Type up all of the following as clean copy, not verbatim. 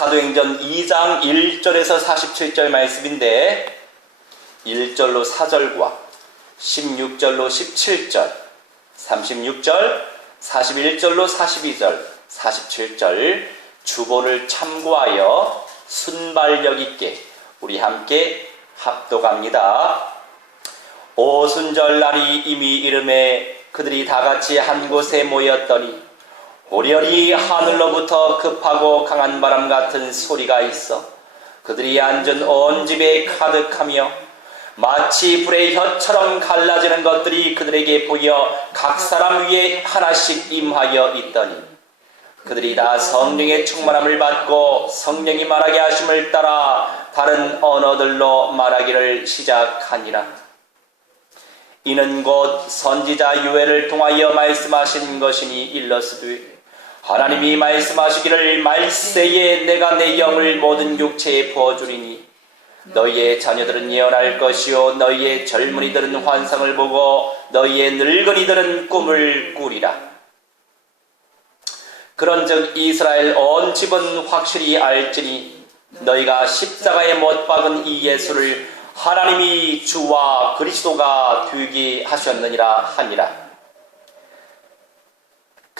사도행전 2장 1절에서 47절 말씀인데 1절로 4절과 16절로 17절, 36절, 41절로 42절, 47절 주보를 참고하여 순발력 있게 우리 함께 합독합니다. 오순절 날이 이미 이름에 그들이 다같이 한 곳에 모였더니 오련히 하늘로부터 급하고 강한 바람 같은 소리가 있어 그들이 앉은 온 집에 가득하며 마치 불의 혀처럼 갈라지는 것들이 그들에게 보여 각 사람 위에 하나씩 임하여 있더니 그들이 다 성령의 충만함을 받고 성령이 말하게 하심을 따라 다른 언어들로 말하기를 시작하니라. 이는 곧 선지자 요엘을 통하여 말씀하신 것이니 일러스되 하나님이 말씀하시기를 말세에 내가 내 영을 모든 육체에 부어주리니 너희의 자녀들은 예언할 것이요 너희의 젊은이들은 환상을 보고 너희의 늙은이들은 꿈을 꾸리라. 그런즉 이스라엘 온 집은 확실히 알지니 너희가 십자가에 못 박은 이 예수를 하나님이 주와 그리스도가 되게 하셨느니라 하니라.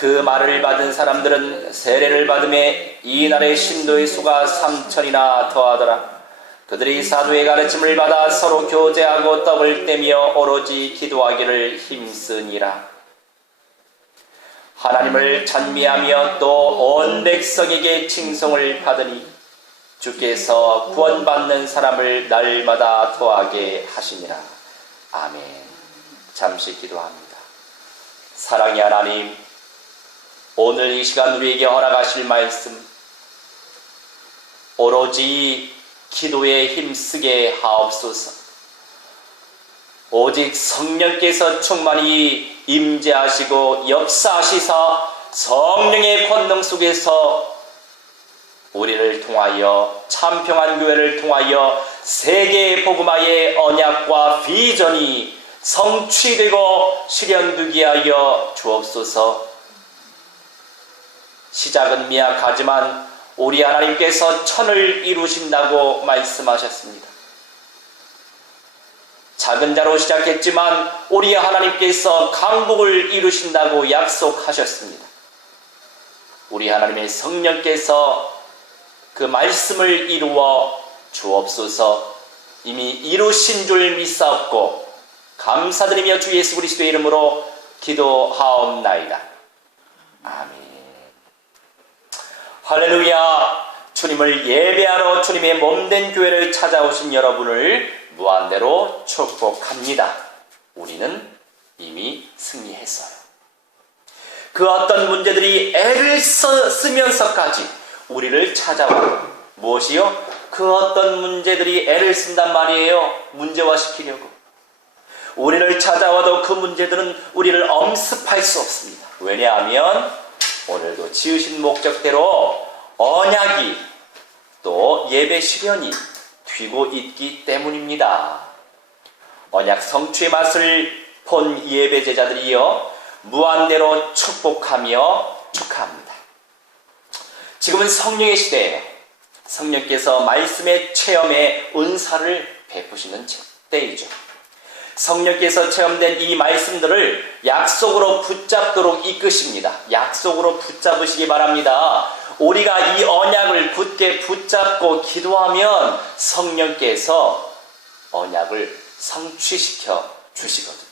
그 말을 받은 사람들은 세례를 받음에 이날의 신도의 수가 3,000이나 더하더라. 그들이 사도의 가르침을 받아 서로 교제하고 떡을 떼며 오로지 기도하기를 힘쓰니라. 하나님을 찬미하며 또 온 백성에게 칭송을 받으니 주께서 구원받는 사람을 날마다 더하게 하시니라. 아멘. 잠시 기도합니다. 사랑의 하나님, 오늘 이 시간 우리에게 허락하실 말씀 오로지 기도에 힘쓰게 하옵소서. 오직 성령께서 충만히 임재하시고 역사하시사 성령의 권능 속에서 우리를 통하여 참평한 교회를 통하여 세계 복음화의 언약과 비전이 성취되고 실현되게 하여 주옵소서. 시작은 미약하지만 우리 하나님께서 천을 이루신다고 말씀하셨습니다. 작은 자로 시작했지만 우리 하나님께서 강국을 이루신다고 약속하셨습니다. 우리 하나님의 성령께서 그 말씀을 이루어 주옵소서. 이미 이루신 줄 믿사옵고 감사드리며 주 예수 그리스도의 이름으로 기도하옵나이다. 아멘. 할렐루야. 주님을 예배하러 주님의 몸된 교회를 찾아오신 여러분을 무한대로 축복합니다. 우리는 이미 승리했어요. 그 어떤 문제들이 애를 쓰면서까지 우리를 찾아와요. 무엇이요? 그 어떤 문제들이 애를 쓴단 말이에요. 문제화시키려고. 우리를 찾아와도 그 문제들은 우리를 엄습할 수 없습니다. 왜냐하면 오늘도 지으신 목적대로 언약이 또 예배 실현이 뒤고 있기 때문입니다. 언약 성취의 맛을 본 예배 제자들이여 무한대로 축복하며 축하합니다. 지금은 성령의 시대예요. 성령께서 말씀의 체험의 은사를 베푸시는 때이죠. 성령께서 체험된 이 말씀들을 약속으로 붙잡도록 이끄십니다. 약속으로 붙잡으시기 바랍니다. 우리가 이 언약을 굳게 붙잡고 기도하면 성령께서 언약을 성취시켜 주시거든요.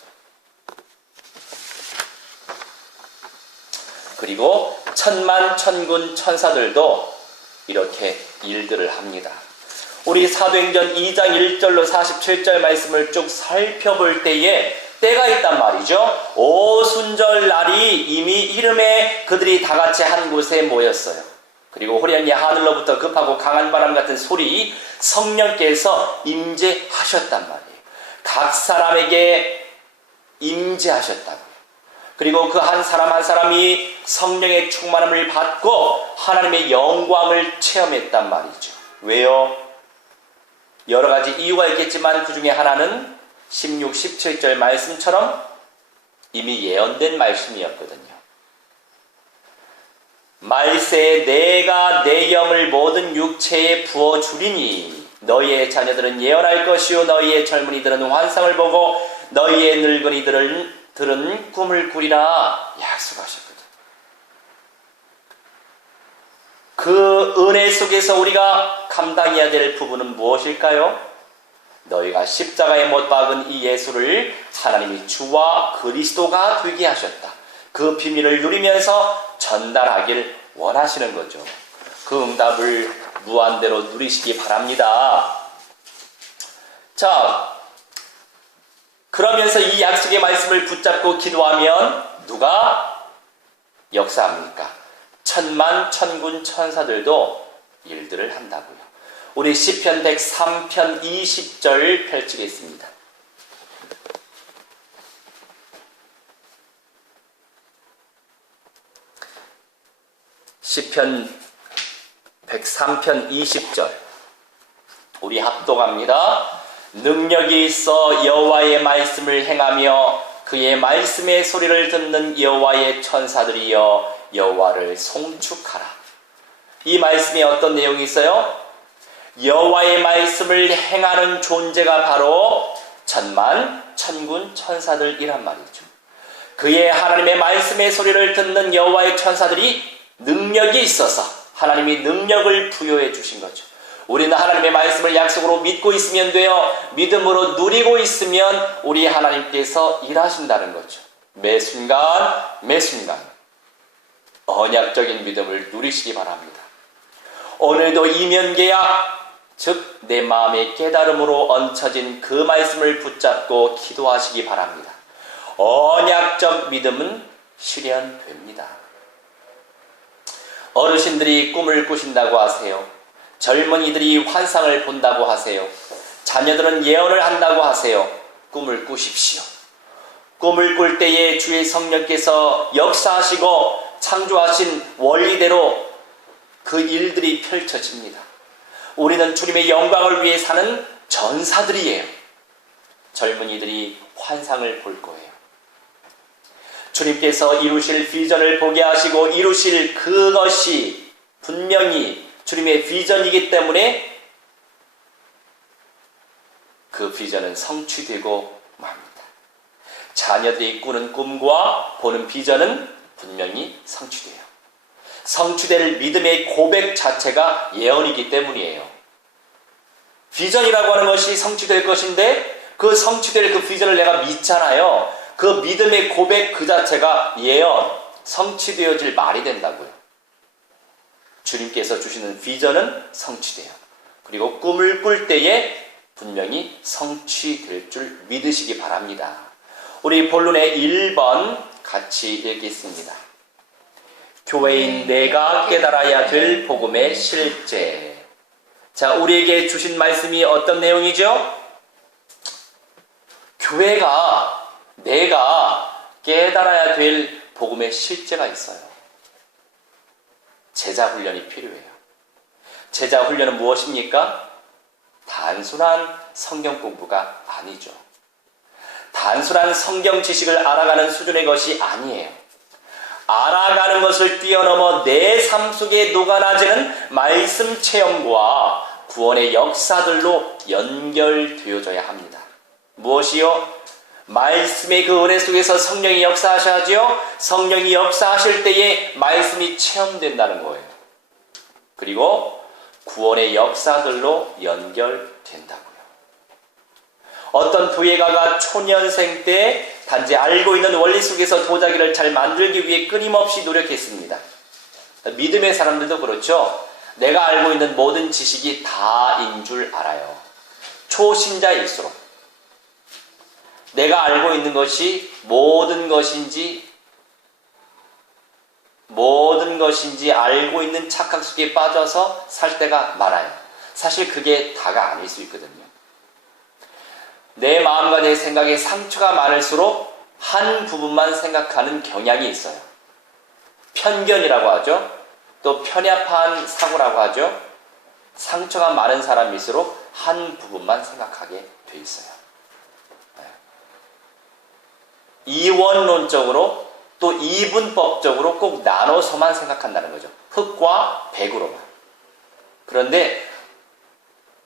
그리고 천만 천군 천사들도 이렇게 일들을 합니다. 우리 사도행전 2장 1절로 47절 말씀을 쭉 살펴볼 때에 때가 있단 말이죠. 오순절 날이 이미 이름에 그들이 다같이 한 곳에 모였어요. 그리고 호련히 하늘로부터 급하고 강한 바람 같은 소리, 성령께서 임재하셨단 말이에요. 각 사람에게 임재하셨다고요. 그리고 그 한 사람 한 사람이 성령의 충만함을 받고 하나님의 영광을 체험했단 말이죠. 왜요? 여러 가지 이유가 있겠지만 그 중에 하나는 16, 17절 말씀처럼 이미 예언된 말씀이었거든요. 말세에 내가 내 영을 모든 육체에 부어주리니 너희의 자녀들은 예언할 것이요 너희의 젊은이들은 환상을 보고 너희의 늙은이들은 꿈을 꾸리라 약속하셨거든. 그 은혜 속에서 우리가 감당해야 될 부분은 무엇일까요? 너희가 십자가에 못 박은 이 예수를 하나님이 주와 그리스도가 되게 하셨다. 그 비밀을 누리면서 전달하길 원하시는 거죠. 그 응답을 무한대로 누리시기 바랍니다. 자, 그러면서 이 약속의 말씀을 붙잡고 기도하면 누가 역사합니까? 천만 천군 천사들도 일들을 한다고요. 우리 시편 103편 20절 펼치겠습니다. 시편 103편 20절 우리 합독합니다. 능력이 있어 여호와의 말씀을 행하며 그의 말씀의 소리를 듣는 여호와의 천사들이여 여호와를 송축하라. 이 말씀에 어떤 내용이 있어요? 여호와의 말씀을 행하는 존재가 바로 천만 천군 천사들이란 말이죠. 그의 하나님의 말씀의 소리를 듣는 여호와의 천사들이 능력이 있어서 하나님이 능력을 부여해 주신 거죠. 우리는 하나님의 말씀을 약속으로 믿고 있으면 돼요. 믿음으로 누리고 있으면 우리 하나님께서 일하신다는 거죠. 매 순간 언약적인 믿음을 누리시기 바랍니다. 오늘도 이면계약, 즉 내 마음의 깨달음으로 얹혀진 그 말씀을 붙잡고 기도하시기 바랍니다. 언약적 믿음은 실현됩니다. 어르신들이 꿈을 꾸신다고 하세요. 젊은이들이 환상을 본다고 하세요. 자녀들은 예언을 한다고 하세요. 꿈을 꾸십시오. 꿈을 꿀 때에 주의 성령께서 역사하시고 창조하신 원리대로 그 일들이 펼쳐집니다. 우리는 주님의 영광을 위해 사는 전사들이에요. 젊은이들이 환상을 볼 거예요. 주님께서 이루실 비전을 보게 하시고 이루실 그것이 분명히 주님의 비전이기 때문에 그 비전은 성취되고 맙니다. 자녀들이 꾸는 꿈과 보는 비전은 분명히 성취돼요. 성취될 믿음의 고백 자체가 예언이기 때문이에요. 비전이라고 하는 것이 성취될 것인데 그 성취될 그 비전을 내가 믿잖아요. 그 믿음의 고백 그 자체가 예언, 성취되어질 말이 된다고요. 주님께서 주시는 비전은 성취돼요. 그리고 꿈을 꿀 때에 분명히 성취될 줄 믿으시기 바랍니다. 우리 본론의 1번 같이 읽겠습니다. 교회인 내가 깨달아야 될 복음의 실제. 자, 우리에게 주신 말씀이 어떤 내용이죠? 교회가 내가 깨달아야 될 복음의 실제가 있어요. 제자 훈련이 필요해요. 제자 훈련은 무엇입니까? 단순한 성경 공부가 아니죠. 단순한 성경 지식을 알아가는 수준의 것이 아니에요. 알아가는 것을 뛰어넘어 내 삶 속에 녹아나지는 말씀 체험과 구원의 역사들로 연결되어져야 합니다. 무엇이요? 말씀의 그 은혜 속에서 성령이 역사하셔야죠. 성령이 역사하실 때에 말씀이 체험된다는 거예요. 그리고 구원의 역사들로 연결된다고요. 어떤 부예가가 초년생 때 단지 알고 있는 원리 속에서 도자기를 잘 만들기 위해 끊임없이 노력했습니다. 믿음의 사람들도 그렇죠. 내가 알고 있는 모든 지식이 다인 줄 알아요. 초신자일수록 내가 알고 있는 것이 모든 것인지 알고 있는 착각 속에 빠져서 살 때가 많아요. 사실 그게 다가 아닐 수 있거든요. 내 마음과 내 생각에 상처가 많을수록 한 부분만 생각하는 경향이 있어요. 편견이라고 하죠. 또 편협한 사고라고 하죠. 상처가 많은 사람일수록 한 부분만 생각하게 돼 있어요. 이원론적으로 또 이분법적으로 꼭 나눠서만 생각한다는 거죠. 흙과 백으로만. 그런데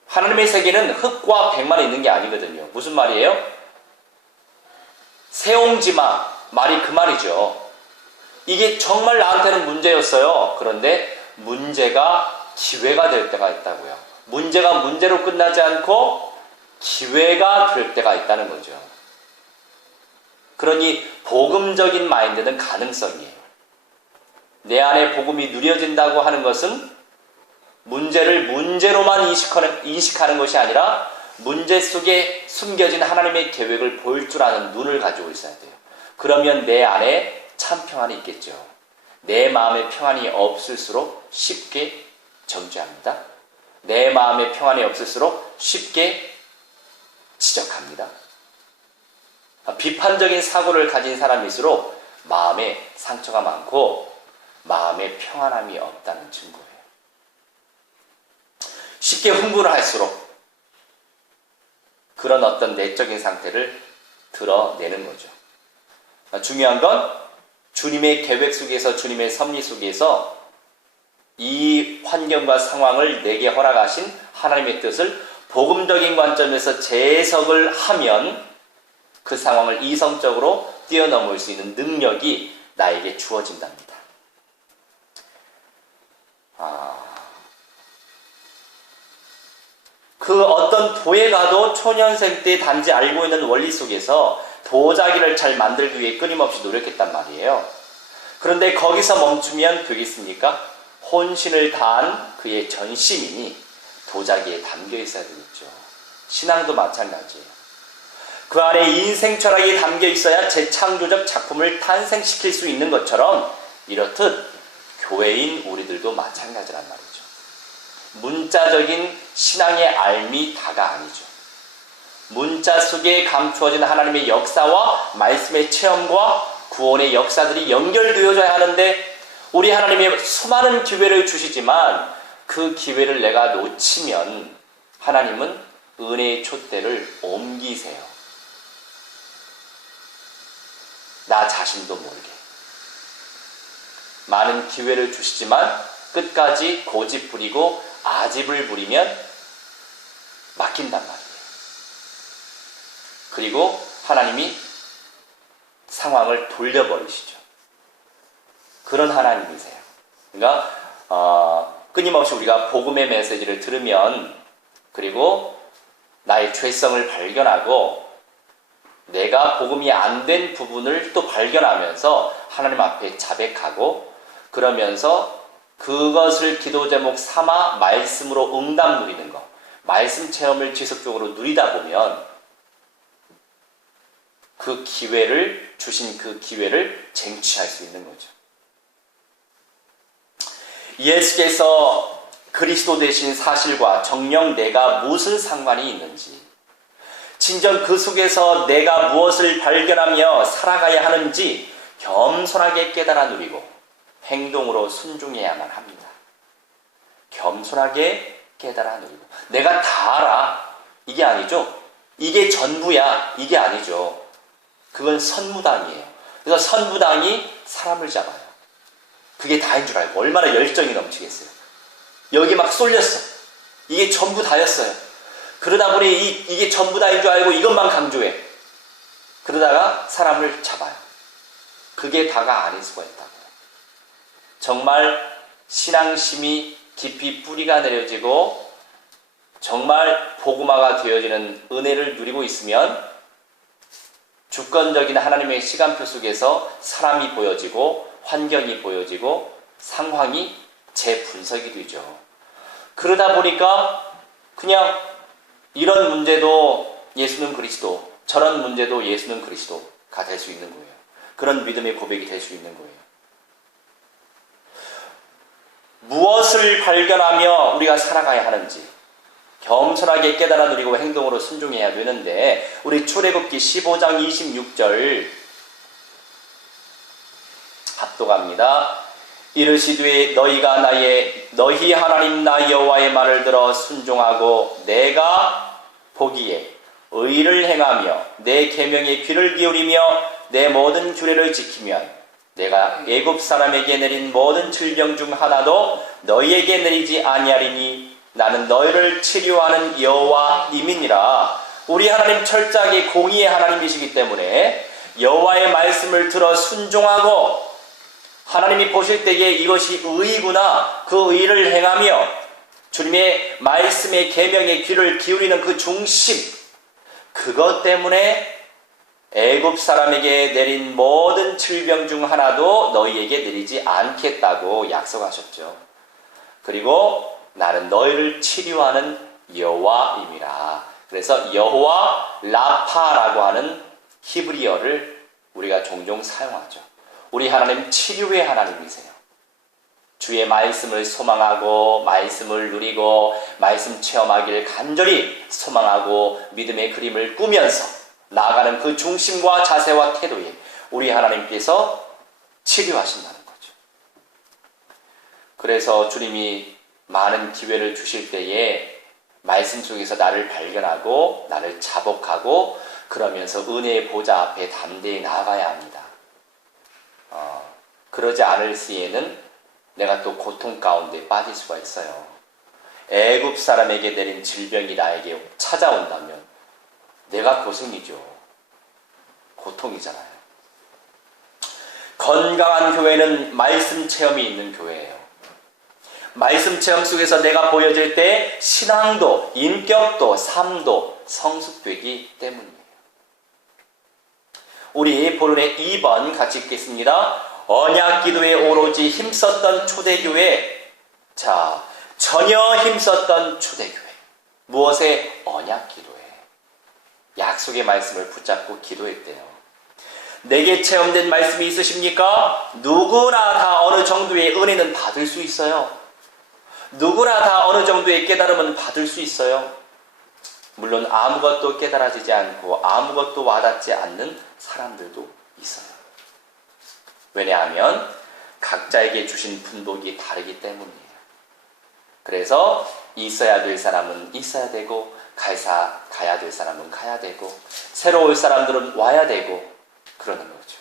하나님의 세계는 흙과 백만 있는 게 아니거든요. 무슨 말이에요? 세옹지마 말이 그 말이죠. 이게 정말 나한테는 문제였어요. 그런데 문제가 기회가 될 때가 있다고요. 문제가 문제로 끝나지 않고 기회가 될 때가 있다는 거죠. 그러니 복음적인 마인드는 가능성이에요. 내 안에 복음이 누려진다고 하는 것은 문제를 문제로만 인식하는 것이 아니라 문제 속에 숨겨진 하나님의 계획을 볼 줄 아는 눈을 가지고 있어야 돼요. 그러면 내 안에 참 평안이 있겠죠. 내 마음에 평안이 없을수록 쉽게 정죄합니다. 내 마음에 평안이 없을수록 쉽게 지적합니다. 비판적인 사고를 가진 사람일수록 마음에 상처가 많고 마음에 평안함이 없다는 증거예요. 쉽게 흥분을 할수록 그런 어떤 내적인 상태를 드러내는 거죠. 중요한 건 주님의 계획 속에서, 주님의 섭리 속에서 이 환경과 상황을 내게 허락하신 하나님의 뜻을 복음적인 관점에서 재해석을 하면 그 상황을 이성적으로 뛰어넘을 수 있는 능력이 나에게 주어진답니다. 그 어떤 도에 가도 초년생 때 단지 알고 있는 원리 속에서 도자기를 잘 만들기 위해 끊임없이 노력했단 말이에요. 그런데 거기서 멈추면 되겠습니까? 혼신을 다한 그의 전심이 도자기에 담겨 있어야 되겠죠. 신앙도 마찬가지예요. 그 안에 인생 철학이 담겨 있어야 재창조적 작품을 탄생시킬 수 있는 것처럼 이렇듯 교회인 우리들도 마찬가지란 말이죠. 문자적인 신앙의 알미 다가 아니죠. 문자 속에 감추어진 하나님의 역사와 말씀의 체험과 구원의 역사들이 연결되어져야 하는데 우리 하나님의 수많은 기회를 주시지만 그 기회를 내가 놓치면 하나님은 은혜의 촛대를 옮기세요. 나 자신도 모르게. 많은 기회를 주시지만 끝까지 고집 부리고 아집을 부리면 막힌단 말이에요. 그리고 하나님이 상황을 돌려버리시죠. 그런 하나님이세요. 그러니까 끊임없이 우리가 복음의 메시지를 들으면 그리고 나의 죄성을 발견하고 내가 복음이 안 된 부분을 또 발견하면서 하나님 앞에 자백하고 그러면서 그것을 기도 제목 삼아 말씀으로 응답 누리는 것, 말씀 체험을 지속적으로 누리다 보면 그 기회를 주신 그 기회를 쟁취할 수 있는 거죠. 예수께서 그리스도 되신 사실과 정녕 내가 무슨 상관이 있는지, 진정 그 속에서 내가 무엇을 발견하며 살아가야 하는지 겸손하게 깨달아 누리고 행동으로 순종해야만 합니다. 겸손하게 깨달아 누리고 내가 다 알아 이게 아니죠. 이게 전부야 이게 아니죠. 그건 선무당이에요. 그래서 선무당이 사람을 잡아요. 그게 다인 줄 알고 얼마나 열정이 넘치겠어요. 여기 막 쏠렸어. 이게 전부 다였어요. 그러다 보니 이게 전부 다인 줄 알고 이것만 강조해. 그러다가 사람을 잡아요. 그게 다가 아닐 수가 있다고요. 정말 신앙심이 깊이 뿌리가 내려지고 정말 복음화가 되어지는 은혜를 누리고 있으면 주권적인 하나님의 시간표 속에서 사람이 보여지고 환경이 보여지고 상황이 재분석이 되죠. 그러다 보니까 그냥 이런 문제도 예수는 그리스도, 저런 문제도 예수는 그리스도가 될 수 있는 거예요. 그런 믿음의 고백이 될 수 있는 거예요. 무엇을 발견하며 우리가 살아가야 하는지 겸손하게 깨달아 누리고 행동으로 순종해야 되는데 우리 출애굽기 15장 26절 합독합니다. 이르시되 너희가 너희 하나님 나 여호와의 말을 들어 순종하고 내가 보기에 의를 행하며 내 계명에 귀를 기울이며 내 모든 규례를 지키면 내가 애굽 사람에게 내린 모든 질병 중 하나도 너희에게 내리지 아니하리니 나는 너희를 치료하는 여호와임이니라. 우리 하나님 철저하게 공의의 하나님이시기 때문에 여호와의 말씀을 들어 순종하고 하나님이 보실 때에 이것이 의구나 그 의를 행하며 주님의 말씀의 계명에 귀를 기울이는 그 중심, 그것 때문에 애굽 사람에게 내린 모든 질병 중 하나도 너희에게 내리지 않겠다고 약속하셨죠. 그리고 나는 너희를 치료하는 여호와임이라. 그래서 여호와 라파라고 하는 히브리어를 우리가 종종 사용하죠. 우리 하나님 치료의 하나님이세요. 주의 말씀을 소망하고 말씀을 누리고 말씀 체험하기를 간절히 소망하고 믿음의 그림을 꾸면서 나아가는 그 중심과 자세와 태도에 우리 하나님께서 치료하신다는 거죠. 그래서 주님이 많은 기회를 주실 때에 말씀 속에서 나를 발견하고 나를 자복하고 그러면서 은혜의 보좌 앞에 담대히 나아가야 합니다. 그러지 않을 시에는 내가 또 고통 가운데 빠질 수가 있어요. 애굽 사람에게 내린 질병이 나에게 찾아온다면 내가 고생이죠. 고통이잖아요. 건강한 교회는 말씀 체험이 있는 교회예요. 말씀 체험 속에서 내가 보여질 때 신앙도, 인격도, 삶도 성숙되기 때문이에요. 우리 본문의 2번 같이 읽겠습니다. 언약 기도에 오로지 힘썼던 초대교회. 자, 전혀 힘썼던 초대교회. 무엇에? 언약 기도에. 약속의 말씀을 붙잡고 기도했대요. 내게 체험된 말씀이 있으십니까? 누구나 다 어느 정도의 은혜는 받을 수 있어요. 누구나 다 어느 정도의 깨달음은 받을 수 있어요. 물론 아무것도 깨달아지지 않고 아무것도 와닿지 않는 사람들도 있어요. 왜냐하면 각자에게 주신 분복이 다르기 때문이에요. 그래서 있어야 될 사람은 있어야 되고 가야 될 사람은 가야 되고 새로 올 사람들은 와야 되고 그러는 거죠.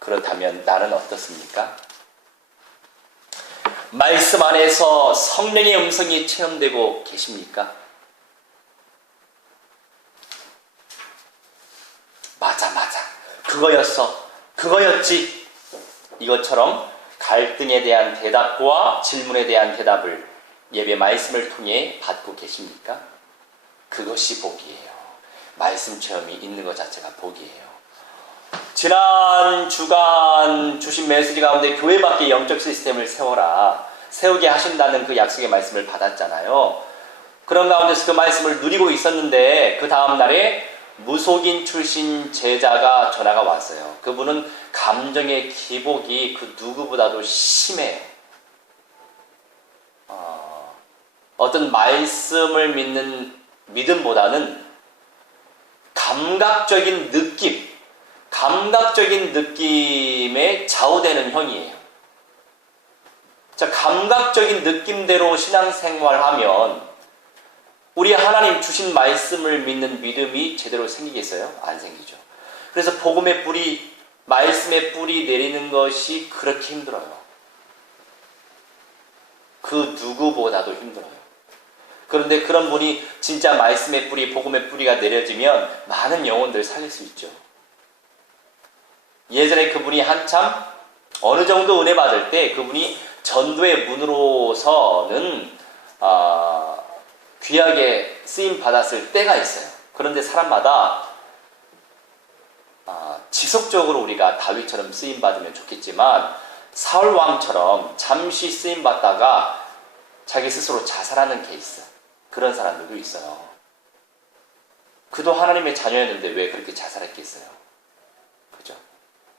그렇다면 나는 어떻습니까? 말씀 안에서 성령의 음성이 체험되고 계십니까? 맞아. 그거였지. 이것처럼 갈등에 대한 대답과 질문에 대한 대답을 예배 말씀을 통해 받고 계십니까? 그것이 복이에요. 말씀 체험이 있는 것 자체가 복이에요. 지난 주간 주신 메시지 가운데 교회 밖에 영적 시스템을 세우게 하신다는 그 약속의 말씀을 받았잖아요. 그런 가운데서 그 말씀을 누리고 있었는데 그 다음 날에 무속인 출신 제자가 전화가 왔어요. 그분은 감정의 기복이 그 누구보다도 심해요. 어떤 말씀을 믿는 믿음보다는 감각적인 느낌에 좌우되는 형이에요. 자, 감각적인 느낌대로 신앙생활하면 우리 하나님 주신 말씀을 믿는 믿음이 제대로 생기겠어요? 안 생기죠. 그래서 복음의 뿌리, 말씀의 뿌리 내리는 것이 그렇게 힘들어요. 그 누구보다도 힘들어요. 그런데 그런 분이 진짜 말씀의 뿌리, 복음의 뿌리가 내려지면 많은 영혼들 살릴 수 있죠. 예전에 그분이 한참 어느 정도 은혜 받을 때 그분이 전도의 문으로서는 귀하게 쓰임 받았을 때가 있어요. 그런데 사람마다 지속적으로 우리가 다윗처럼 쓰임 받으면 좋겠지만 사울 왕처럼 잠시 쓰임 받다가 자기 스스로 자살하는 케이스, 그런 사람들도 있어요. 그도 하나님의 자녀였는데 왜 그렇게 자살했겠어요? 그죠?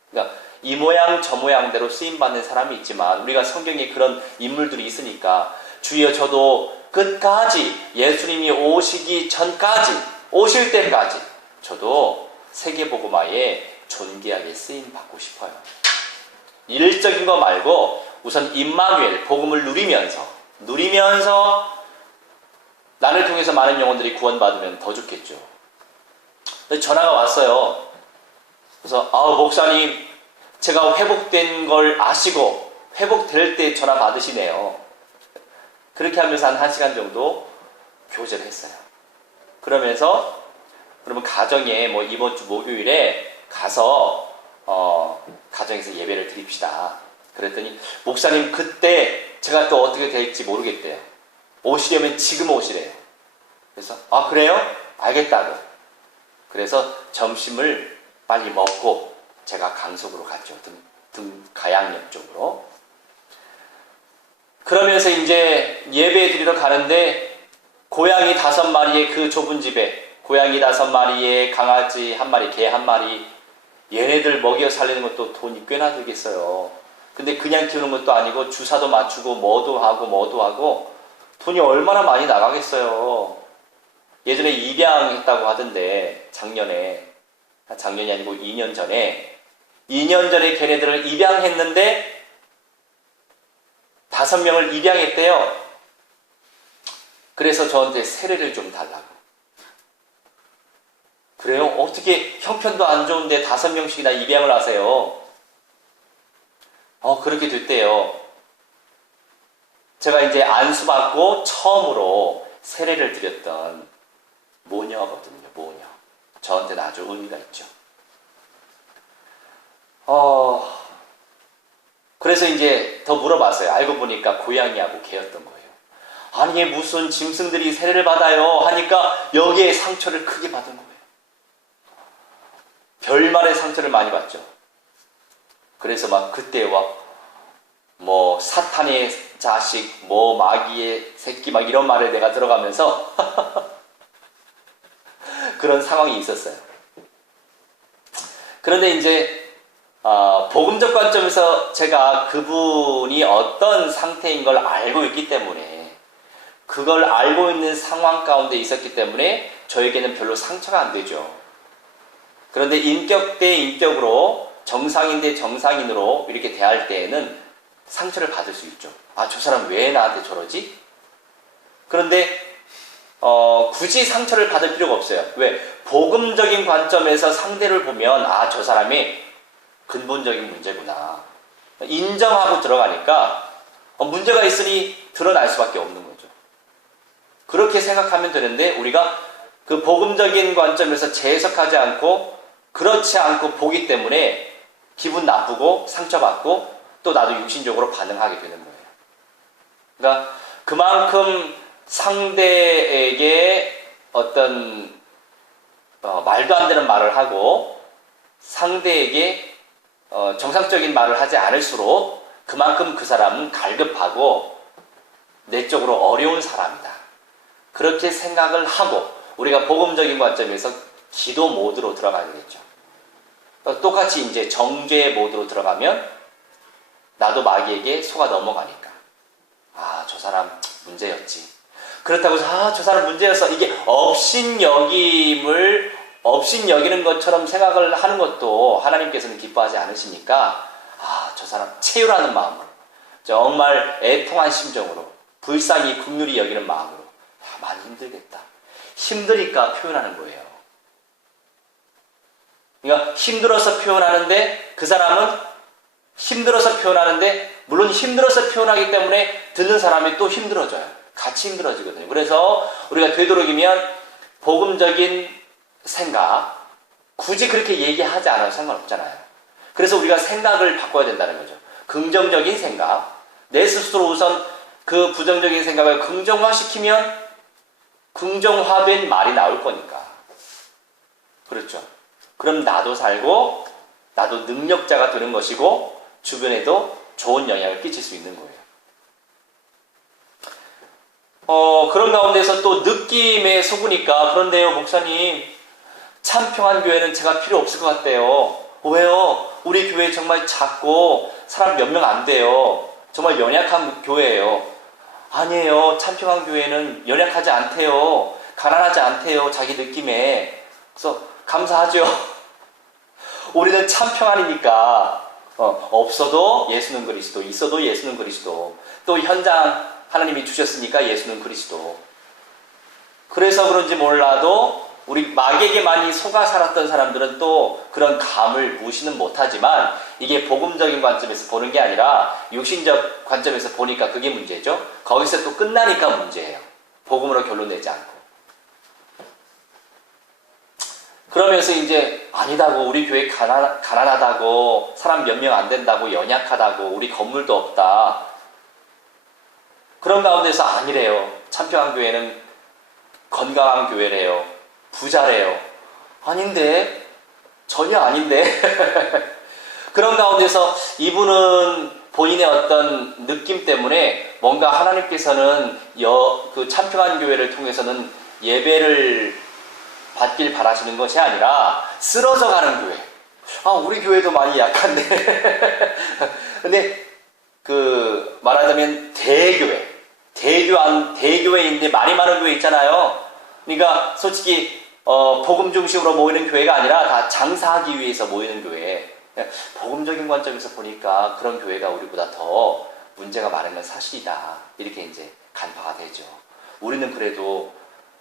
그러니까 이 모양 저 모양대로 쓰임 받는 사람이 있지만 우리가 성경에 그런 인물들이 있으니까 주여 저도 끝까지 예수님이 오시기 전까지, 오실 때까지 저도 세계복음화에 존귀하게 쓰임 받고 싶어요. 일적인 거 말고 우선 임마누엘 복음을 누리면서 나를 통해서 많은 영혼들이 구원받으면 더 좋겠죠. 전화가 왔어요. 그래서 목사님 제가 회복된 걸 아시고 회복될 때 전화 받으시네요. 그렇게 하면서 한 1시간 정도 교제를 했어요. 그러면서 그러면 가정에 뭐 이번 주 목요일에 가서 가정에서 예배를 드립시다. 그랬더니 목사님 그때 제가 또 어떻게 될지 모르겠대요. 오시려면 지금 오시래요. 그래서 아 그래요? 알겠다고. 그래서 점심을 빨리 먹고 제가 강속으로 갔죠. 가양역 쪽으로. 그러면서 이제 예배 드리러 가는데 고양이 5마리의 그 좁은 집에 고양이 5마리에 강아지 1마리, 개 1마리 얘네들 먹여 살리는 것도 돈이 꽤나 들겠어요. 근데 그냥 키우는 것도 아니고 주사도 맞추고 뭐도 하고 돈이 얼마나 많이 나가겠어요. 예전에 입양했다고 하던데 작년이 아니고 2년 전에 걔네들을 입양했는데 5명을 입양했대요. 그래서 저한테 세례를 좀 달라고. 그래요? 어떻게 형편도 안 좋은데 5명씩이나 입양을 하세요? 그렇게 됐대요. 제가 이제 안수받고 처음으로 세례를 드렸던 모녀거든요. 모녀. 저한테는 아주 의미가 있죠. 그래서 이제 더 물어봤어요. 알고 보니까 고양이하고 개였던 거예요. 아니 무슨 짐승들이 세례를 받아요 하니까 여기에 상처를 크게 받은 거예요. 별말의 상처를 많이 받죠. 그래서 막 그때 뭐 사탄의 자식, 뭐 마귀의 새끼 막 이런 말을 내가 들어가면서 그런 상황이 있었어요. 그런데 이제 복음적 관점에서 제가 그분이 어떤 상태인 걸 알고 있기 때문에 그걸 알고 있는 상황 가운데 있었기 때문에 저에게는 별로 상처가 안 되죠. 그런데 인격 대 인격으로 정상인 대 정상인으로 이렇게 대할 때에는 상처를 받을 수 있죠. 저 사람 왜 나한테 저러지? 그런데 굳이 상처를 받을 필요가 없어요. 왜? 복음적인 관점에서 상대를 보면 저 사람이 근본적인 문제구나. 인정하고 들어가니까 문제가 있으니 드러날 수밖에 없는 거죠. 그렇게 생각하면 되는데 우리가 그 복음적인 관점에서 재해석하지 않고 그렇지 않고 보기 때문에 기분 나쁘고 상처받고 또 나도 육신적으로 반응하게 되는 거예요. 그러니까 그만큼 상대에게 어떤 말도 안 되는 말을 하고 상대에게 정상적인 말을 하지 않을수록 그만큼 그 사람은 갈급하고 내적으로 어려운 사람이다. 그렇게 생각을 하고 우리가 복음적인 관점에서 기도 모드로 들어가야 되겠죠. 똑같이 이제 정죄 모드로 들어가면 나도 마귀에게 속아 넘어가니까 저 사람 문제였지. 그렇다고 해서 저 사람 문제였어. 이게 업신여기는 것처럼 생각을 하는 것도 하나님께서는 기뻐하지 않으시니까 저 사람 체유라는 마음으로 정말 애통한 심정으로 불쌍히 긍휼히 여기는 마음으로 많이 힘들겠다. 힘드니까 표현하는 거예요. 그러니까 힘들어서 표현하는데 그 사람은 힘들어서 표현하는데 물론 힘들어서 표현하기 때문에 듣는 사람이 또 힘들어져요. 같이 힘들어지거든요. 그래서 우리가 되도록이면 복음적인 생각 굳이 그렇게 얘기하지 않아도 상관없잖아요. 그래서 우리가 생각을 바꿔야 된다는 거죠. 긍정적인 생각 내 스스로 우선 그 부정적인 생각을 긍정화시키면 긍정화된 말이 나올 거니까. 그렇죠. 그럼 나도 살고 나도 능력자가 되는 것이고 주변에도 좋은 영향을 끼칠 수 있는 거예요. 그런 가운데서 또 느낌에 속으니까 그런데요 목사님 참평한 교회는 제가 필요 없을 것 같대요. 왜요? 우리 교회 정말 작고 사람 몇 명 안 돼요. 정말 연약한 교회예요. 아니에요. 참평한 교회는 연약하지 않대요. 가난하지 않대요. 자기 느낌에. 그래서 감사하죠. 우리는 참평안이니까 없어도 예수는 그리스도, 있어도 예수는 그리스도, 또 현장 하나님이 주셨으니까 예수는 그리스도. 그래서 그런지 몰라도 우리 마귀에게 많이 속아 살았던 사람들은 또 그런 감을 무시는 못하지만 이게 복음적인 관점에서 보는 게 아니라 육신적 관점에서 보니까 그게 문제죠. 거기서 또 끝나니까 문제예요. 복음으로 결론 내지 않고. 그러면서 이제 아니다고, 우리 교회 가난하다고, 사람 몇 명 안 된다고, 연약하다고, 우리 건물도 없다. 그런 가운데서 아니래요. 참평한 교회는 건강한 교회래요. 부자래요. 아닌데, 전혀 아닌데. 그런 가운데서 이분은 본인의 어떤 느낌 때문에 뭔가 하나님께서는 그 참평한 교회를 통해서는 예배를 받길 바라시는 것이 아니라 쓰러져 가는 교회. 우리 교회도 많이 약한데. 근데 말하자면 대교회인데 말이 많은 교회 있잖아요. 그러니까 솔직히 복음 중심으로 모이는 교회가 아니라 다 장사하기 위해서 모이는 교회. 복음적인 관점에서 보니까 그런 교회가 우리보다 더 문제가 많은 건 사실이다. 이렇게 이제 간파가 되죠. 우리는 그래도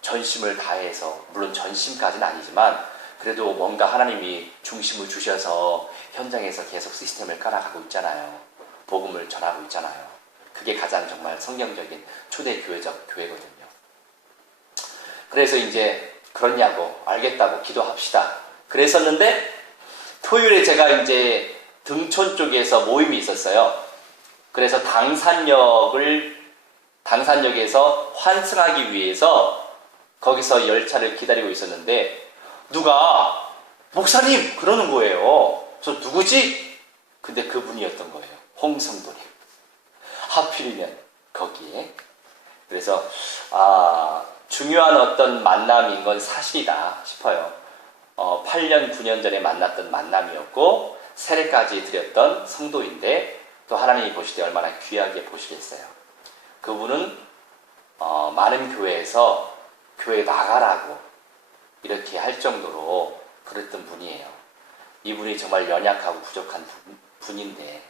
전심을 다해서, 물론 전심까지는 아니지만 그래도 뭔가 하나님이 중심을 주셔서 현장에서 계속 시스템을 깔아가고 있잖아요. 복음을 전하고 있잖아요. 그게 가장 정말 성경적인 초대 교회적 교회거든요. 그래서 이제 그렇냐고, 알겠다고, 기도합시다. 그랬었는데 토요일에 제가 이제 등촌 쪽에서 모임이 있었어요. 그래서 당산역에서 환승하기 위해서 거기서 열차를 기다리고 있었는데 누가 목사님 그러는 거예요. 그래서 누구지? 근데 그분이었던 거예요. 홍성도님. 하필이면 거기에. 그래서 중요한 어떤 만남인 건 사실이다 싶어요. 8년 9년 전에 만났던 만남이었고 세례까지 드렸던 성도인데 또 하나님이 보실 때 얼마나 귀하게 보시겠어요. 그분은 많은 교회에서 교회 나가라고 이렇게 할 정도로 그랬던 분이에요. 이분이 정말 연약하고 부족한 분인데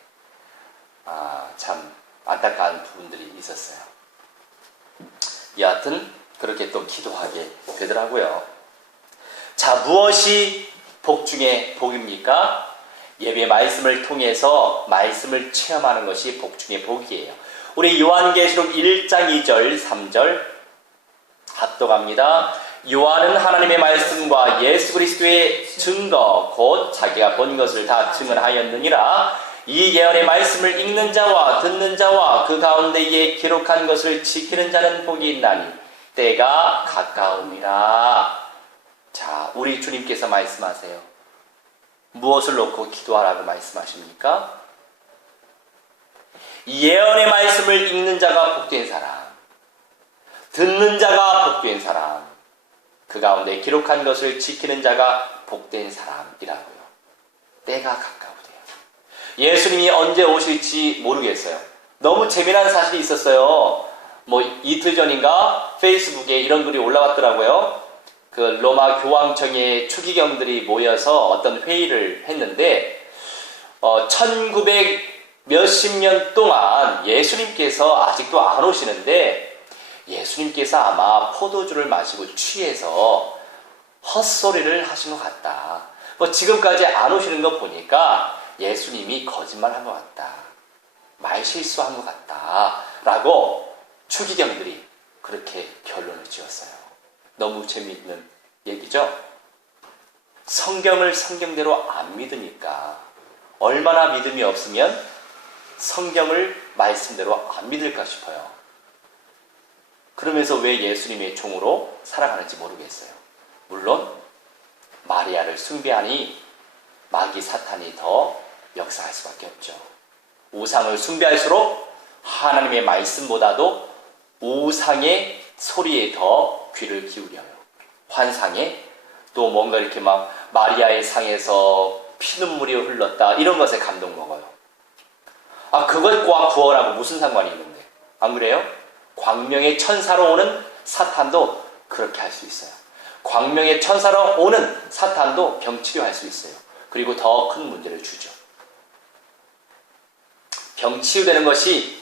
참 안타까운 부분들이 있었어요. 여하튼 그렇게 또 기도하게 되더라고요. 자, 무엇이 복 중에 복입니까? 예배 말씀을 통해서 말씀을 체험하는 것이 복 중에 복이에요. 우리 요한계시록 1장 2절 3절 합독합니다. 요한은 하나님의 말씀과 예수 그리스도의 증거 곧 자기가 본 것을 다 증언하였느니라. 이 예언의 말씀을 읽는 자와 듣는 자와 그 가운데에 기록한 것을 지키는 자는 복이 있나니 때가 가까우니라. 자, 우리 주님께서 말씀하세요. 무엇을 놓고 기도하라고 말씀하십니까? 예언의 말씀을 읽는 자가 복된 사람, 듣는 자가 복된 사람, 그 가운데 기록한 것을 지키는 자가 복된 사람이라고요. 때가 가까우대요. 예수님이 언제 오실지 모르겠어요. 너무 재미난 사실이 있었어요. 이틀 전인가 페이스북에 이런 글이 올라왔더라고요. 그 로마 교황청의 추기경들이 모여서 어떤 회의를 했는데 1900 몇십 년 동안 예수님께서 아직도 안 오시는데 예수님께서 아마 포도주를 마시고 취해서 헛소리를 하신 것 같다. 지금까지 안 오시는 거 보니까 예수님이 거짓말한 것 같다. 말 실수한 것 같다. 라고 추기경들이 그렇게 결론을 지었어요. 너무 재미있는 얘기죠? 성경을 성경대로 안 믿으니까 얼마나 믿음이 없으면 성경을 말씀대로 안 믿을까 싶어요. 그러면서 왜 예수님의 종으로 살아가는지 모르겠어요. 물론 마리아를 숭배하니 마귀 사탄이 더 역사할 수밖에 없죠. 우상을 숭배할수록 하나님의 말씀보다도 우상의 소리에 더 귀를 기울여요. 환상에 또 뭔가 이렇게 막 마리아의 상에서 피눈물이 흘렀다 이런 것에 감동 먹어요. 그것과 구원하고 무슨 상관이 있는데? 안 그래요? 광명의 천사로 오는 사탄도 그렇게 할 수 있어요. 광명의 천사로 오는 사탄도 병치료할 수 있어요. 그리고 더 큰 문제를 주죠. 병치유되는 것이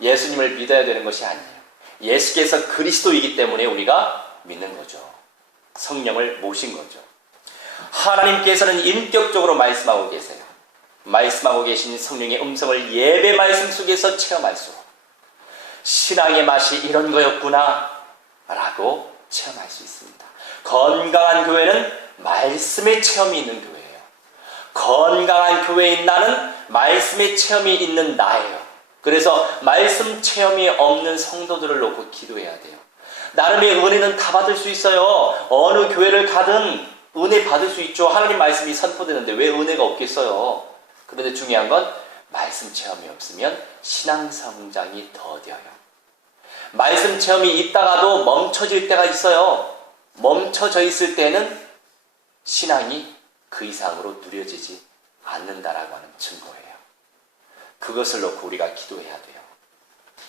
예수님을 믿어야 되는 것이 아니에요. 예수께서 그리스도이기 때문에 우리가 믿는 거죠. 성령을 모신 거죠. 하나님께서는 인격적으로 말씀하고 계세요. 말씀하고 계신 성령의 음성을 예배 말씀 속에서 체험할수록 신앙의 맛이 이런 거였구나 라고 체험할 수 있습니다. 건강한 교회는 말씀의 체험이 있는 교회예요. 건강한 교회인 나는 말씀의 체험이 있는 나예요. 그래서 말씀 체험이 없는 성도들을 놓고 기도해야 돼요. 나름의 은혜는 다 받을 수 있어요. 어느 교회를 가든 은혜 받을 수 있죠. 하나님 말씀이 선포되는데 왜 은혜가 없겠어요? 그런데 중요한 건 말씀 체험이 없으면 신앙 성장이 더뎌요. 말씀 체험이 있다가도 멈춰질 때가 있어요. 멈춰져 있을 때는 신앙이 그 이상으로 누려지지 않는다라고 하는 증거예요. 그것을 놓고 우리가 기도해야 돼요.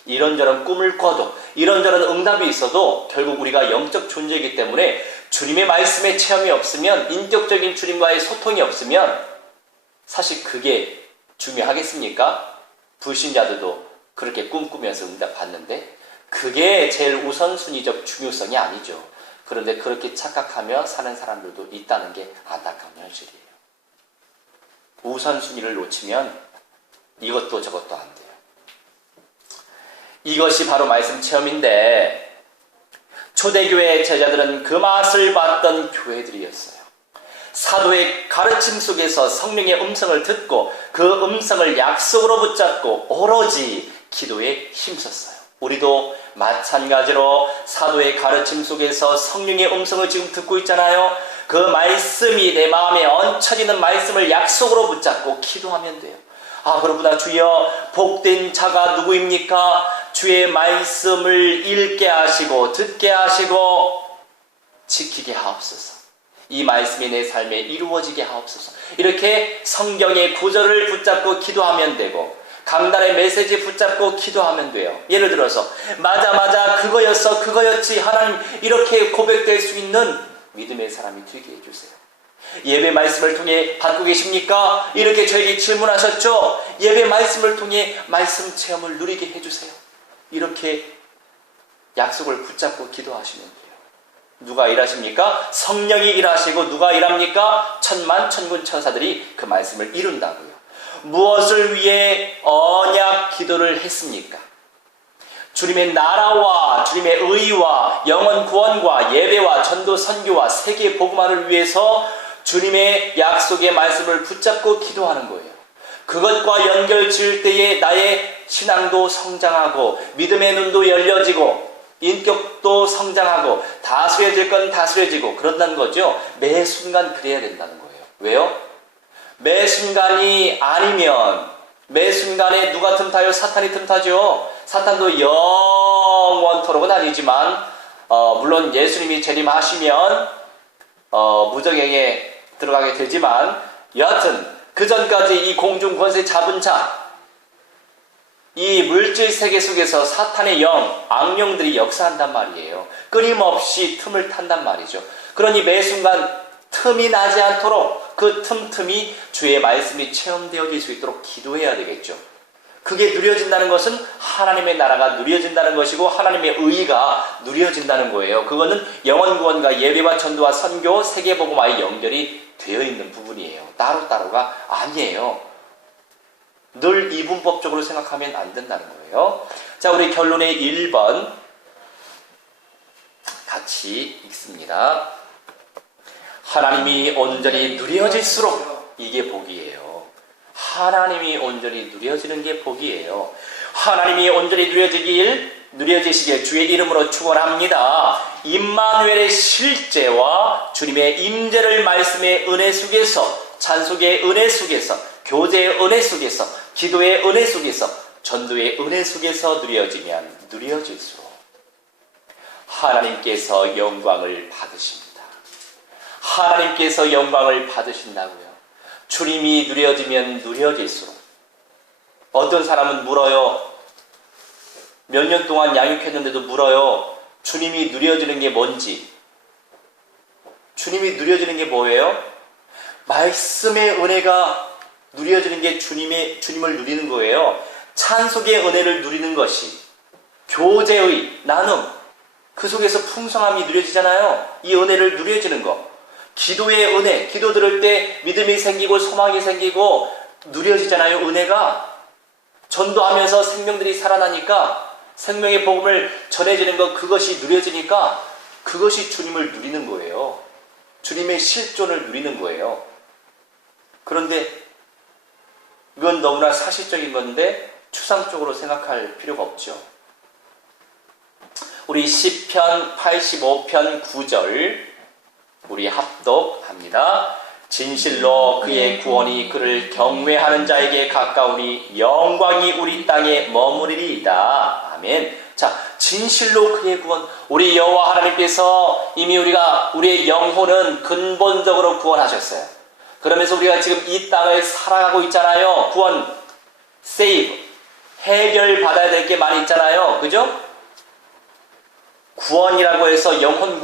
이런저런 꿈을 꿔도 이런저런 응답이 있어도 결국 우리가 영적 존재이기 때문에 주님의 말씀에 체험이 없으면, 인격적인 주님과의 소통이 없으면 사실 그게 중요하겠습니까? 불신자들도 그렇게 꿈꾸면서 응답 받는데 그게 제일 우선순위적 중요성이 아니죠. 그런데 그렇게 착각하며 사는 사람들도 있다는 게 안타까운 현실이에요. 우선순위를 놓치면 이것도 저것도 안 돼요. 이것이 바로 말씀 체험인데 초대교회 제자들은 그 맛을 봤던 교회들이었어요. 사도의 가르침 속에서 성령의 음성을 듣고 그 음성을 약속으로 붙잡고 오로지 기도에 힘썼어요. 우리도 마찬가지로 사도의 가르침 속에서 성령의 음성을 지금 듣고 있잖아요. 그 말씀이 내 마음에 얹혀지는 말씀을 약속으로 붙잡고 기도하면 돼요. 아, 그러구나. 주여, 복된 자가 누구입니까? 주의 말씀을 읽게 하시고 듣게 하시고 지키게 하옵소서. 이 말씀이 내 삶에 이루어지게 하옵소서. 이렇게 성경의 구절을 붙잡고 기도하면 되고 강단의 메시지 붙잡고 기도하면 돼요. 예를 들어서 맞아 그거였지 하나님, 이렇게 고백될 수 있는 믿음의 사람이 되게 해주세요. 예배 말씀을 통해 받고 계십니까? 이렇게 저에게 질문하셨죠? 예배 말씀을 통해 말씀 체험을 누리게 해주세요. 이렇게 약속을 붙잡고 기도하시면 돼요. 누가 일하십니까? 성령이 일하시고 누가 일합니까? 천만 천군 천사들이 그 말씀을 이룬다고요. 무엇을 위해 언약 기도를 했습니까? 주님의 나라와 주님의 의와 영혼 구원과 예배와 전도 선교와 세계 복음화를 위해서 주님의 약속의 말씀을 붙잡고 기도하는 거예요. 그것과 연결 지을 때에 나의 신앙도 성장하고 믿음의 눈도 열려지고 인격도 성장하고 다스려질 건 다스려지고 그런다는 거죠. 매 순간 그래야 된다는 거예요. 왜요? 매 순간이 아니면 매 순간에 누가 틈타요? 사탄이 틈타죠. 사탄도 영원토록은 아니지만 물론 예수님이 재림하시면 무정행에 들어가게 되지만 여하튼 그 전까지 이 공중 권세 잡은 자, 이 물질 세계 속에서 사탄의 영, 악령들이 역사한단 말이에요. 끊임없이 틈을 탄단 말이죠. 그러니 매 순간 틈이 나지 않도록 그 틈틈이 주의 말씀이 체험되어질 수 있도록 기도해야 되겠죠. 그게 누려진다는 것은 하나님의 나라가 누려진다는 것이고 하나님의 의가 누려진다는 거예요. 그거는 영혼 구원과 예배와 전도와 선교, 세계복음화의 연결이 되어 있는 부분이에요. 따로따로가 아니에요. 늘 이분법적으로 생각하면 안 된다는 거예요. 자, 우리 결론의 1번 같이 읽습니다. 하나님이 온전히 누려질수록 이게 복이에요. 하나님이 온전히 누려지는 게 복이에요. 하나님이 온전히 누려지시길 주의 이름으로 축원합니다. 임마누엘의 실제와 주님의 임재를 말씀의 은혜 속에서, 찬송의 은혜 속에서, 교제의 은혜 속에서, 기도의 은혜 속에서, 전도의 은혜 속에서 누려지면 누려질수록 하나님께서 영광을 받으십니다. 하나님께서 영광을 받으신다고요. 주님이 누려지면 누려질수록. 어떤 사람은 물어요. 몇 년 동안 양육했는데도 물어요. 주님이 누려지는 게 뭔지. 주님이 누려지는 게 뭐예요? 말씀의 은혜가 누려지는 게 주님을 누리는 거예요. 찬송의 은혜를 누리는 것이, 교제의 나눔, 그 속에서 풍성함이 누려지잖아요. 이 은혜를 누려지는 거. 기도의 은혜, 기도 들을 때 믿음이 생기고 소망이 생기고 누려지잖아요. 은혜가. 전도하면서 생명들이 살아나니까 생명의 복음을 전해지는 것, 그것이 누려지니까 그것이 주님을 누리는 거예요. 주님의 실존을 누리는 거예요. 그런데 이건 너무나 사실적인 건데 추상적으로 생각할 필요가 없죠. 우리 시편 85편 9절 우리 합독합니다. 진실로 그의 구원이 그를 경외하는 자에게 가까우니 영광이 우리 땅에 머무리리이다. 아멘. 자, 진실로 그의 구원. 우리 여호와 하나님께서 이미 우리의 영혼은 근본적으로 구원하셨어요. 그러면서 우리가 지금 이 땅을 살아가고 있잖아요. 구원, save, 해결받아야 될 게 많이 있잖아요. 그죠? 구원이라고 해서 영혼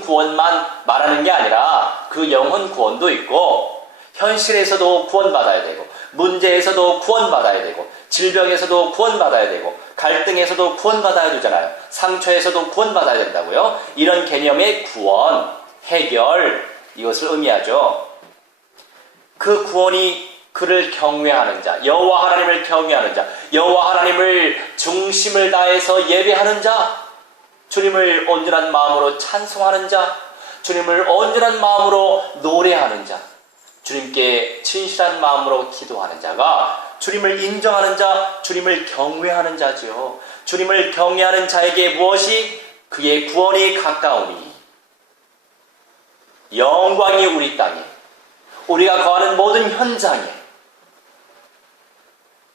구원만 말하는 게 아니라 그 영혼 구원도 있고 현실에서도 구원받아야 되고 문제에서도 구원받아야 되고 질병에서도 구원받아야 되고 갈등에서도 구원받아야 되잖아요. 상처에서도 구원받아야 된다고요. 이런 개념의 구원, 해결, 이것을 의미하죠. 그 구원이 그를 경외하는 자, 여호와 하나님을 경외하는 자, 여호와 하나님을 중심을 다해서 예배하는 자, 주님을 온전한 마음으로 찬송하는 자, 주님을 온전한 마음으로 노래하는 자, 주님께 진실한 마음으로 기도하는 자가 주님을 인정하는 자, 주님을 경외하는 자지요. 주님을 경외하는 자에게 무엇이? 그의 구원이 가까우니 영광이 우리 땅에, 우리가 거하는 모든 현장에,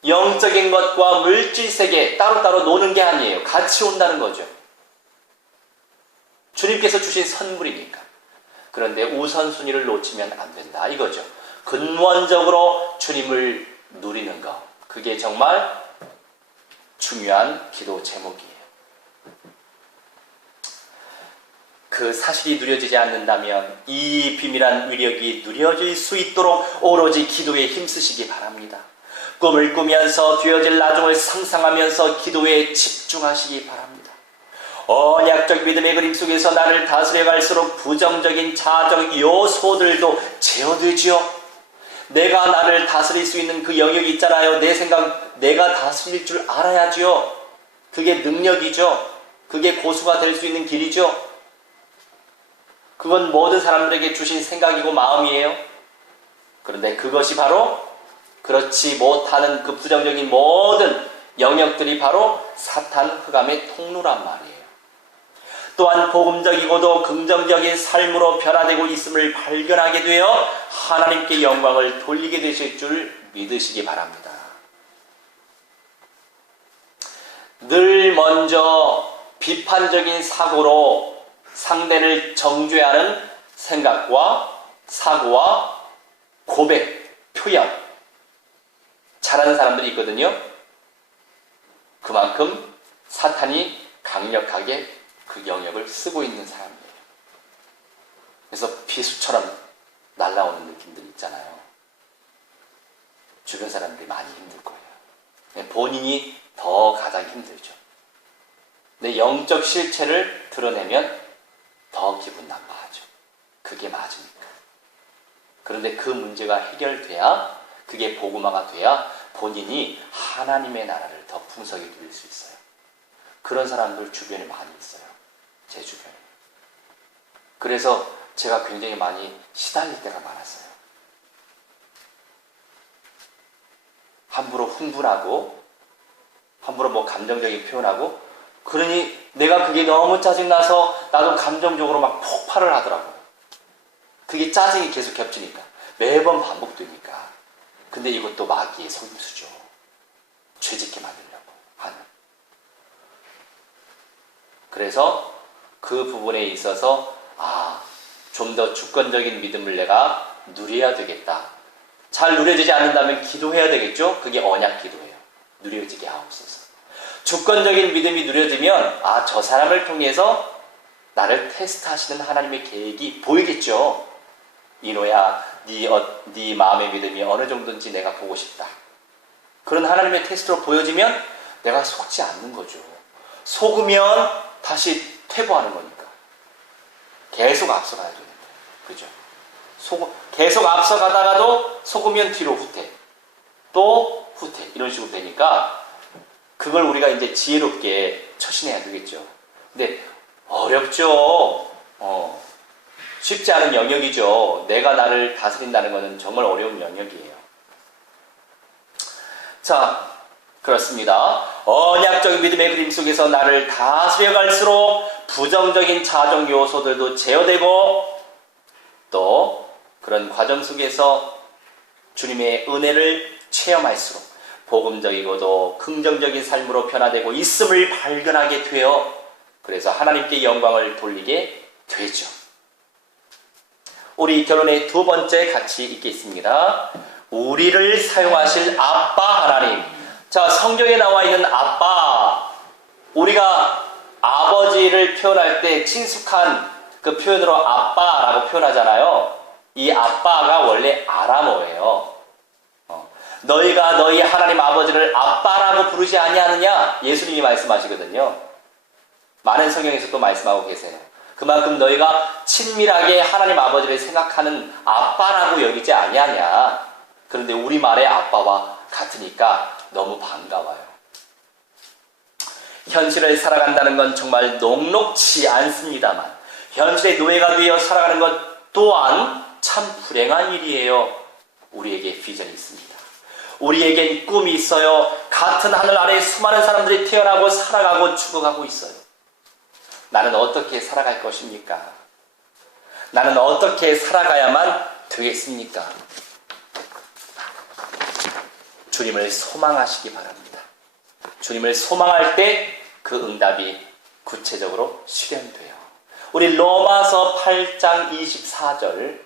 영적인 것과 물질 세계 따로따로 노는 게 아니에요. 같이 온다는 거죠. 주님께서 주신 선물이니까. 그런데 우선순위를 놓치면 안 된다 이거죠. 근원적으로 주님을 누리는 것, 그게 정말 중요한 기도 제목이에요. 그 사실이 누려지지 않는다면 이 비밀한 위력이 누려질 수 있도록 오로지 기도에 힘쓰시기 바랍니다. 꿈을 꾸면서 되어질 나중을 상상하면서 기도에 집중하시기 바랍니다. 언약적 믿음의 그림 속에서 나를 다스려 갈수록 부정적인 자아적 요소들도 제어되지요. 내가 나를 다스릴 수 있는 그 영역이 있잖아요. 내 생각, 내가 다스릴 줄 알아야지요. 그게 능력이죠. 그게 고수가 될 수 있는 길이죠. 그건 모든 사람들에게 주신 생각이고 마음이에요. 그런데 그것이 바로 그렇지 못하는 그 부정적인 모든 영역들이 바로 사탄 흑암의 통로란 말이에요. 또한 복음적이고도 긍정적인 삶으로 변화되고 있음을 발견하게 되어 하나님께 영광을 돌리게 되실 줄 믿으시기 바랍니다. 늘 먼저 비판적인 사고로 상대를 정죄하는 생각과 사고와 고백, 표현 잘하는 사람들이 있거든요. 그만큼 사탄이 강력하게 그 영역을 쓰고 있는 사람이에요. 그래서 비수처럼 날아오는 느낌들 있잖아요. 주변 사람들이 많이 힘들 거예요. 본인이 더 가장 힘들죠. 내 영적 실체를 드러내면 더 기분 나빠하죠. 그게 맞으니까. 그런데 그 문제가 해결돼야, 그게 복음화가 돼야 본인이 하나님의 나라를 더 풍성히 누릴 수 있어요. 그런 사람들 주변에 많이 있어요. 제 주변에. 그래서 제가 굉장히 많이 시달릴 때가 많았어요. 함부로 흥분하고 함부로 뭐 감정적인 표현하고, 그러니 내가 그게 너무 짜증나서 나도 감정적으로 막 폭발을 하더라고요. 그게 짜증이 계속 겹치니까, 매번 반복되니까. 근데 이것도 마귀의 속임수죠. 죄짓게 만들려고 하는. 그래서 그 부분에 있어서 좀 더 주권적인 믿음을 내가 누려야 되겠다. 잘 누려지지 않는다면 기도해야 되겠죠? 그게 언약 기도예요. 누려지게 하옵소서. 주권적인 믿음이 누려지면 저 사람을 통해서 나를 테스트하시는 하나님의 계획이 보이겠죠. 이노야, 네 마음의 믿음이 어느 정도인지 내가 보고 싶다. 그런 하나님의 테스트로 보여지면 내가 속지 않는 거죠. 속으면 다시 퇴보하는 거니까. 계속 앞서가야 되는데. 그죠? 계속 앞서가다가도 속으면 뒤로 후퇴. 또 후퇴. 이런 식으로 되니까 그걸 우리가 이제 지혜롭게 처신해야 되겠죠. 근데 어렵죠. 쉽지 않은 영역이죠. 내가 나를 다스린다는 것은 정말 어려운 영역이에요. 자, 그렇습니다. 언약적인 믿음의 그림 속에서 나를 다스려갈수록 부정적인 자정 요소들도 제어되고 또 그런 과정 속에서 주님의 은혜를 체험할수록 복음적이고도 긍정적인 삶으로 변화되고 있음을 발견하게 되어 그래서 하나님께 영광을 돌리게 되죠. 우리 결론의 두 번째 같이 읽겠습니다. 우리를 사용하실 아빠 하나님. 자, 성경에 나와 있는 아빠, 우리가 아버지를 표현할 때 친숙한 그 표현으로 아빠라고 표현하잖아요. 이 아빠가 원래 아람어예요. 너희가 너희 하나님 아버지를 아빠라고 부르지 아니하느냐? 예수님이 말씀하시거든요. 많은 성경에서 또 말씀하고 계세요. 그만큼 너희가 친밀하게 하나님 아버지를 생각하는 아빠라고 여기지 아니하냐. 그런데 우리말의 아빠와 같으니까 너무 반가워요. 현실을 살아간다는 건 정말 녹록지 않습니다만 현실의 노예가 되어 살아가는 것 또한 참 불행한 일이에요. 우리에게 비전이 있습니다. 우리에겐 꿈이 있어요. 같은 하늘 아래 수많은 사람들이 태어나고 살아가고 죽어가고 있어요. 나는 어떻게 살아갈 것입니까? 나는 어떻게 살아가야만 되겠습니까? 주님을 소망하시기 바랍니다. 주님을 소망할 때 그 응답이 구체적으로 실현돼요. 우리 로마서 8장 24절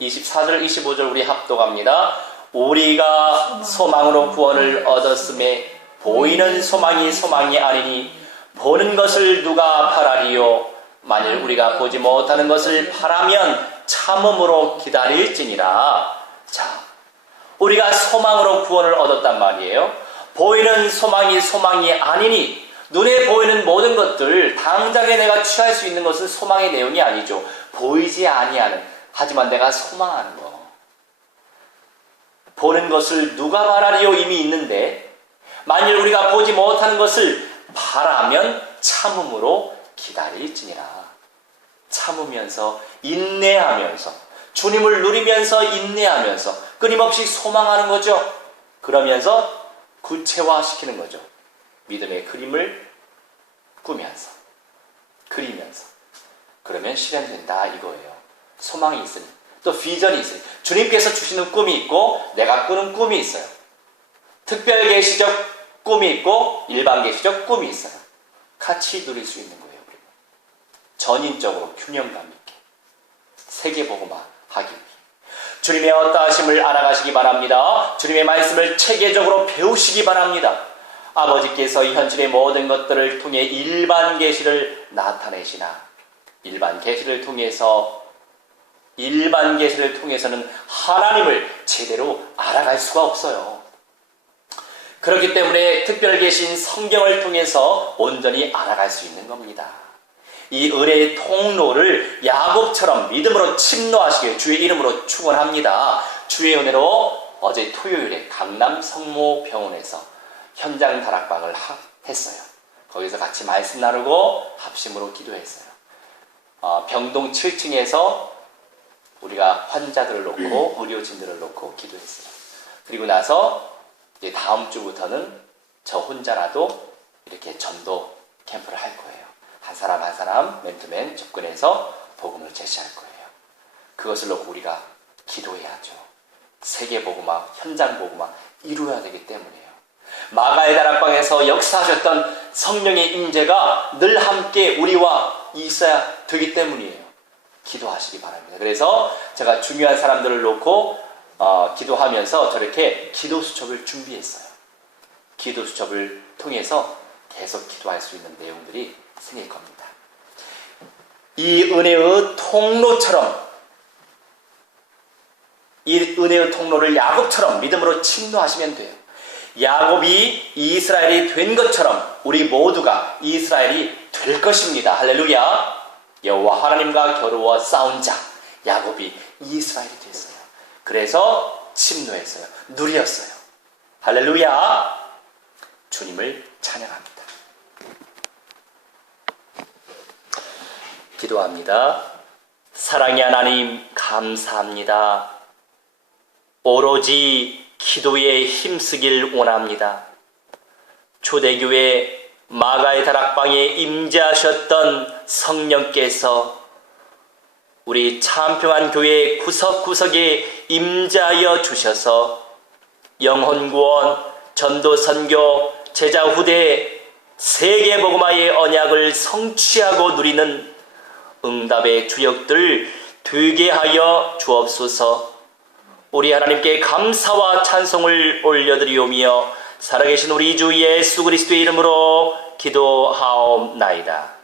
25절 우리 합독합니다. 우리가 소망으로 구원을 얻었음에 보이는 소망이 아니니 보는 것을 누가 바라리요? 만일 우리가 보지 못하는 것을 바라면 참음으로 기다릴지니라. 자, 우리가 소망으로 구원을 얻었단 말이에요. 보이는 소망이 아니니 눈에 보이는 모든 것들 당장에 내가 취할 수 있는 것은 소망의 내용이 아니죠. 보이지 아니하는 하지만 내가 소망하는 거. 보는 것을 누가 바라리요? 이미 있는데 만일 우리가 보지 못하는 것을 바라면 참음으로 기다릴지니라. 참으면서 인내하면서 주님을 누리면서 인내하면서 끊임없이 소망하는 거죠. 그러면서 구체화시키는 거죠. 믿음의 그림을 꾸면서 그리면서 그러면 실현된다 이거예요. 소망이 있으니 또 비전이 있으니 주님께서 주시는 꿈이 있고 내가 꾸는 꿈이 있어요. 특별 계시적 꿈이 있고 일반 계시적 꿈이 있어요. 같이 누릴 수 있는 거예요. 우리는. 전인적으로 균형감 있게 세계복음화 하기 위해 주님의 어떠하심을 알아가시기 바랍니다. 주님의 말씀을 체계적으로 배우시기 바랍니다. 아버지께서 이 현실의 모든 것들을 통해 일반 계시를 나타내시나 일반 계시를 통해서는 하나님을 제대로 알아갈 수가 없어요. 그렇기 때문에 특별 계신 성경을 통해서 온전히 알아갈 수 있는 겁니다. 이 은혜의 통로를 야곱처럼 믿음으로 침노하시길 주의 이름으로 축원합니다. 주의 은혜로 어제 토요일에 강남 성모병원에서 현장 다락방을 했어요. 거기서 같이 말씀 나누고 합심으로 기도했어요. 병동 7층에서 우리가 환자들을 놓고 의료진들을 놓고 기도했어요. 그리고 나서 이제 다음 주부터는 저 혼자라도 이렇게 전도 캠프를 할 거예요. 한 사람 한 사람 맨투맨 접근해서 복음을 제시할 거예요. 그것을 놓고 우리가 기도해야죠. 세계 복음화, 현장 복음화 이루어야 되기 때문이에요. 마가의 다락방에서 역사하셨던 성령의 임재가 늘 함께 우리와 있어야 되기 때문이에요. 기도하시기 바랍니다. 그래서 제가 중요한 사람들을 놓고 기도하면서 저렇게 기도 수첩을 준비했어요. 기도 수첩을 통해서 계속 기도할 수 있는 내용들이 생길 겁니다. 이 은혜의 통로처럼 이 은혜의 통로를 야곱처럼 믿음으로 침노하시면 돼요. 야곱이 이스라엘이 된 것처럼 우리 모두가 이스라엘이 될 것입니다. 할렐루야. 여호와 하나님과 겨루어 싸운 자 야곱이 이스라엘이 됐어요. 그래서 침노했어요. 누리였어요. 할렐루야. 주님을 찬양합니다. 기도합니다. 사랑의 하나님 감사합니다. 오로지 기도에 힘쓰길 원합니다. 초대교회 마가의 다락방에 임재하셨던 성령께서 우리 참평한 교회 구석구석에 임재하여 주셔서 영혼구원, 전도선교, 제자후대, 세계복음화의 언약을 성취하고 누리는 응답의 주역들 되게 하여 주옵소서. 우리 하나님께 감사와 찬송을 올려드리오며 살아계신 우리 주 예수 그리스도의 이름으로 기도하옵나이다.